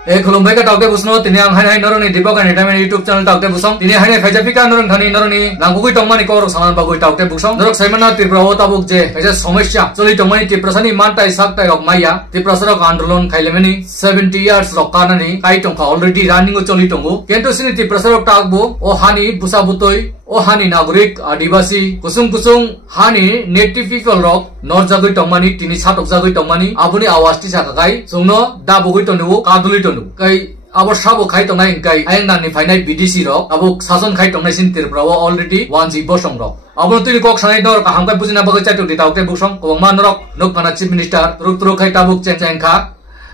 खुलुमबाय का टाउटे बुसनो तिने आं हाय नरनि दीपक एंटरटेनमेंट YouTube चैनल टाउटे बुसं तिने हाय फाइजाफिका नरन खानि नरनि नांगुगै टंमानि कोर सामान बागुइ टाउटे बुसं नरक साइमना त्रिपुरा ओ ताबुक जे खायजा समस्या चलि टंमानि त्रिपुरासानि मानताय साकताय रक माइया त्रिपुरासरक आंदोलन खाइलेमेनि 70 इयार्स रक कानानि काइ टंका अलरेडी रानिंग चलि टंगु केन्टु सिनि त्रिपुरासरक टाकबो ओ हानि बुसाबुतय ओ हानि नागरिक आदिवासी कुसुम कुसुम हानि नेटिव पीपल रक नर जागै टंमानि तिनि सातक जागै टंमानि आबुनि आवाज ति साकाय जोंनो दाबुगै टंदु कादुलि टंदु कै अब साबो खाइ टंनाय इंकाय आयं नानि फाइनाय बीडीसी रक अब सासन खाइ टंनाय सिन त्रिपुराव अलरेडी 1G बसं रक अब तुनि कक सानाय दर का हामकाय बुजिना बगै चाइटु दितावते बुसं कोमा नरक नकना चीफ मिनिस्टर रुक खाइ ताबुक चेंचेंखा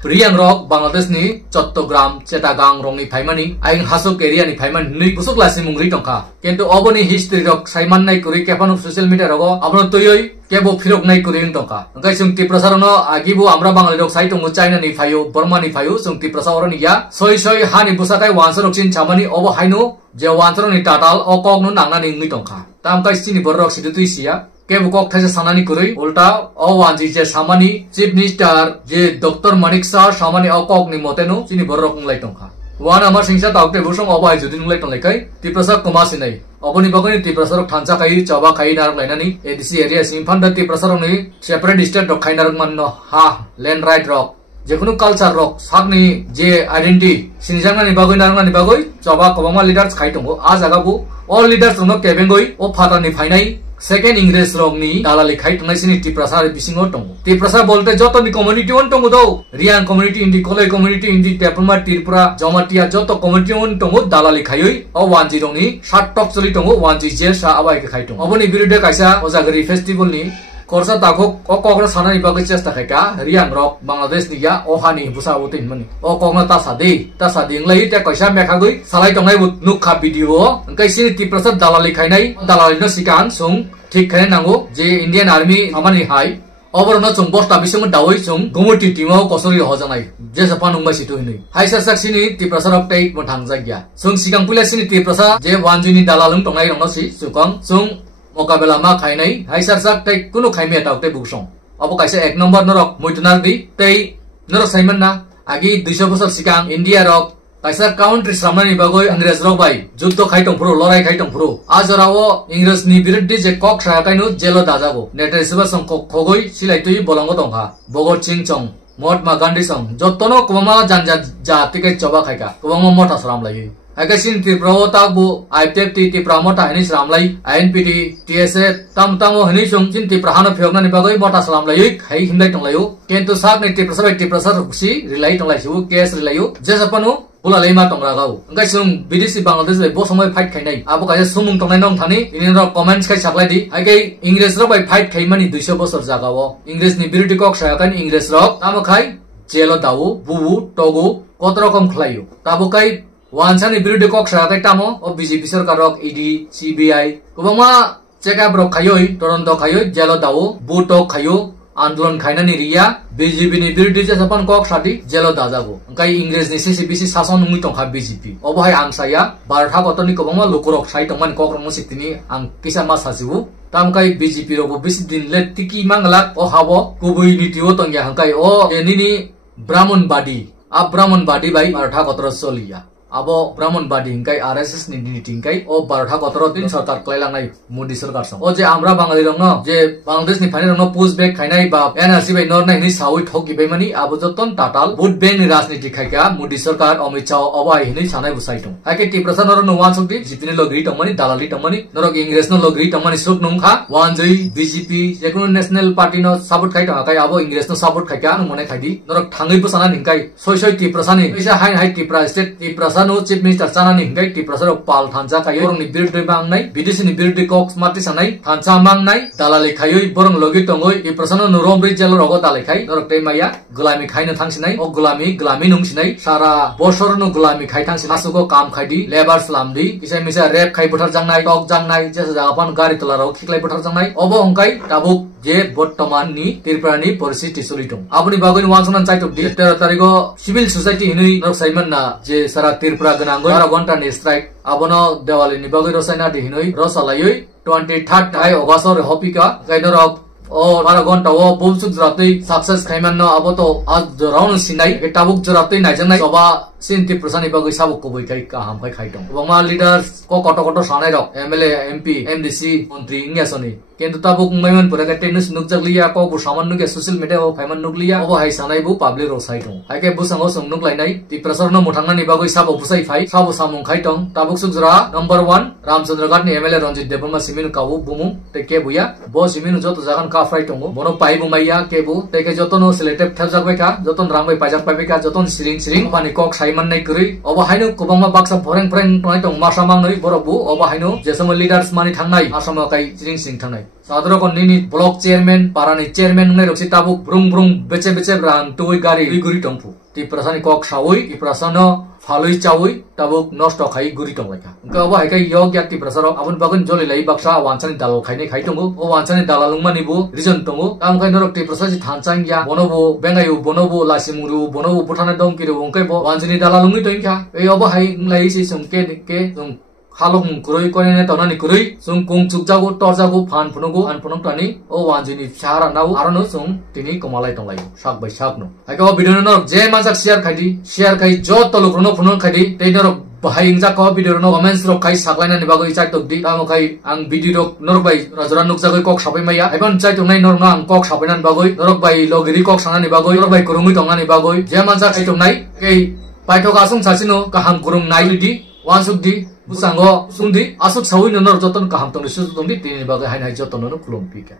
रियांग रक बांग्लादेश नि चट्टग्राम चेटागांग रंगनि फाइमानि आयं हासुक एरिया नि फाइमान नै बुसुकलासि मुंग्रि टंका किन्तु अबनि हिस्ट्री रक साइमान नाय कुरि केफानु सोशल मीडिया रक अबनो तयय केबो फिरक नाय कुरि टंका अंकाय जों त्रिपुरासारनो आगिबो आम्रा बांगालि रक साइ टंगु चाइना नि फायो बर्मा नि फायो जों त्रिपुरासारनि या सय हानि बुसाकाय वानसरक चिन चामानि अब हाइनो जे वानसरनि टाटाल अकगनु नांनानि नि टंका तामकाय सिनि बरक सिदुतुइसिया केबो कक थाइसे सानानि कुरै उल्टा अ 1G जे सामानि चीफ मिनिस्टर जे डॉक्टर मानिक शाह सामानि अकक नि मतेनो सिनि बरक मुंलाय टंका वान आमार सिंसा तावते बुसं अबाय जुदि मुंलाय टंलायखाय त्रिपुरासार कमासिनै अबनि बगनि त्रिपुरासार थांचा खाइ चबा खाइ नारक लायनानि एडीसी एरिया सिमफान द त्रिपुरासारनि सेपारेट स्टेट रक खाइ नारक माननो हा लैंड राइट रक जेखुनु कल्चर रक सागनि जे आइडेंटिटी सिनजांनानि बागै नारनानि बागै चबा कबामा लीडर्स खाइ टंगो आ जागाबो ऑल लीडर्स रनो केबेंगै ओ फाटानि फाइनाय सेकेंड इंग्रेज रंगनि दालालि खाइ टंनाय सिनि त्रिपुरासार बिसिङो टंगो त्रिपुरासार बोलते जतनि कम्युनिटी ओन टंगो दो रियांग कम्युनिटी इंदि कोलै कम्युनिटी इंदि तेपमा त्रिपुरा जमातिया जत कम्युनिटी ओन टंगो दालालि खायै अ 1G रंगनि 7 टक चलि टंगो 1G जे सा आबाय खाइ टंगो अबनि बिरुद्धे कायसा ओजागरि फेस्टिवल नि कोरसा ताखो अकगरा सानानि बागै चेष्टा खायका रियांग रक बांग्लादेश नि या ओहानि बुसाबुतिन मनि अकगना तासादि इंलाय ते कैसा मेखागै सालाय टंनाय नुखा भिडियो अंकाय सिनि त्रिपुरासार दालालि खायनाय दालालिनो सिकान सुं ठीक खायनाय नांगो जे इंडियन आर्मी खामानि हाय अबरनो जों बस्ता बिसोमो दावै जों गुमुटी टीमाव कसरि हजानाय जे जापान उंबाय सितु हिनै हायसा साक्सिनि त्रिपुरासार तै मोथां जागिया जों सिगां पुलिसनि त्रिपुरासार जे 1G नि दालालुं टंनाय रंनोसि सुकं जों मोकाबेला मा खाइनाय हायसार साक तै कुनु खाइमे तावते बुसं अब कायसा एक नम्बर नरक मुइतनार दि तै नरक साइमन ना आगि 200 बछर सिगां इंडिया रक कायसा काउंट्री सामनानि बागै अंग्रेज रक बाय युद्ध खाइटं फुरो लड़ाई खाइटं फुरो आजराव इंग्रेज नि बिरुद्धे जे कक साकायनो जेल दाजागो नेटर सिबा संख खगै सिलाइतुइ बलंग दंखा भगत सिंह चंग महात्मा गांधी संग जतनो कमा जानजा जातिके चबा खाइका कमा मथा सरामलायै आकाशिन त्रिपुराव ताकबो आइटेक त्रिपुरा मथा हनि सरामलाय आईएनपीटी टीएसए तमो हनि संचिन त्रिपुरानो फेगनानि बागै मथा सरामलायै खाइ हिमलाय टंलायो केन्तु साकनि त्रिपुरासार खुसि रिलाय टंलायसु केस रिलायो जे जापानो बुला लेमा टंग्रागाव अंगाय जों विदेशी बांग्लादेश बे समय फाइट खाइनाय आबो काजे सुमुं टंनाय नं थानि इनि र कमेन्ट्स खाइ साखलायदि आइगै इंग्रेज र बाय फाइट खाइमानि 200 बछर जागाव इंग्रेजनि बिरुद्धे कक सायाकान इंग्रेज र तामो खाइ जेल दावो बुबु टगो कत रकम खलायो ताबो काइ वानसानि बिरुद्धे कक सायाकाय तामो ओ बीजेपी सरकार रक ईडी सीबीआई गोबांमा चेकआप रक खायोय तदन्त खायोय जेल दावो बुटक खायो आंदोलन खाइनानि रिया बीजेपी नि बिरुद्धे जापान कक साथि जेल दाजागो अंकाय इंग्रेज नि सीसीबीसी शासन नुइ टंखा बीजेपी अबहाय आंसाया बारथा गतनि गोबांमा लुकरक साइ टंमान कक रंग सिकतिनि आं किसा मा सासिबु तामकाय बीजेपी रबो बिसि दिनले टिकी मांगला ओ हाबो गुबै नीतिओ टंगिया अंकाय ओ एनिनि ब्राह्मणबादी बाय बारथा गतर सलिया अब ब्राह्मणबादी हिंकाय आरएसएस नि नीति हिंकाय ओ बारथा गतर दिन सरकार क्लायलांनाय मोदी सरकार सं ओ जे आम्रा बांगाली रंग जे बांग्लादेश नि फाइनाल रंग पुश बैक खाइनाय बा एनआरसी बाय नर नाय नि सावै ठगि बेमानि आबो जतन टाटाल वोट बैंक नि राजनीति खायका मोदी सरकार अमित शाह अबाय हिनै सानाय बुसाइटं हाके त्रिपुरासार नर नवान सुक्ति जिपिनि लगरि टंमानि दालालि टंमानि नरक इंग्रेज न लगरि टंमानि सुक नंखा 1G बीजेपी जेकुनु नेशनल पार्टी न सपोर्ट खाइ टंगाय आबो इंग्रेज न सपोर्ट खायका मने खाइदि नरक थाङै बुसाना हिंकाय सय त्रिपुरासानि पैसा हाइ त्रिपुरा स्टेट त्रिपुरा नो चीफ मिनिस्टर चानानि हिंगाय त्रिपुरासार पाल थांचा खायो बरंनि बिरुद्धे बांनाय विदेशीनि बिरुद्धे कक माति सानाय थांचा मांगनाय दालालि खायो बरं लगि टंगय त्रिपुरासार नरमब्रै जेल रग दालाय खाय नरक दैमाया गुलामी खायनो थांसिनाय ओ गुलामी नंसिनाय सारा बसर न गुलामी खाय थांसिनाय आसुको काम खायदि लेबार स्लामदि किसा मिसा रेप खाय बोथार जांनाय टक जांनाय जेसा जागापान गारि तलाराव खिख्लाय बोथार जांनाय अबो हंकाय ताबुक जे बर्तमाननि त्रिपुरानि परिस्थिति सलिदं आबुनि बागैनि वानसनान चाइटक 13 तारिखो सिभिल सोसाइटी हिनै नरक साइमनना जे सारा त्रिपुरा गनांग 12 घन्टानि स्ट्राइक आबनो देवालिनि बागै रसायना दिहिनै रसालायै 23 हाय अगस्त र हपिका गाइनर o paragon tawo bumsuk jratui success khaiman no abo to az round sinai ke tabuk jratui najanai soba sinti prasani bagui sabuk ko boi kai ka ham khai dong bangma leaders ko koto sanai rok MLA MP MDC mantri ingasoni কিন্তু tabuk maiman pura ka tenus nukjak liya ko bu saman nuke social media o phaiman nukliya obo hai sanai bu public ro sai dong hai ke busango sungnuk lainai ti prasar no muthangna ni bagui sabo busai phai sabo samung khai dong tabuk sukjra number 1 Ramchandra Ghat ni MLA Ranjit Devarma siminu kabu bumu te ke buya bo siminu joto jagan ka frai dong bono pai bu maiya ke bu te ke jotono selective thapjak bai ka joton rangbai pajak pai ka joton siring pani kok saiman nai kuri obo hainu kubangma baksa foreng noi tong masamang noi borobu obo hainu jesamo leaders mani thangnai asama kai siring thangnai sadro kon nini block chairman parani chairman ngai roksi tabuk brung bece rang tui gari guri tongpu ti prasani kok sawui ti prasano falui chaui tabuk nosto khai guri tong laika ka ba hai kai yog yak ti prasaro abun bagun joli lai baksa wanchani dal khai tongu o wanchani dalalungmani bu reason tongu kam khai norok ti prasasi thanchang ya bonobu bengayu bonobu lasimuru bonobu puthana dong kiru ongkai bo wanchani dalalungi toingkha ei obo hai lai si sumke ke sum halong kuroi kone tonani kuroi sung kung chukjago torjago phan phunugo an phunong tani o wanjini chara nau arano sung tini komalai tonglai sak bai sak no ai ko video no je manjak share khai jo tolu phunong khai tei no bahai ingjak ko video no comments ro khai saklaina ni bagoi chai tok di amo khai ang video ro nor bai rajaran nukjago kok sabai maya ebon chai tongnai nor na ang kok sabainan bagoi norok bai logiri kok sanani bagoi nor bai kurungui tongani bagoi je manjak khai tongnai kei paithok asung sasino kaham kurung nai di wansuk di busango sungdi asuk sawi nonor joton kaham tong disu tong di tini bagai hai joton no kulum pika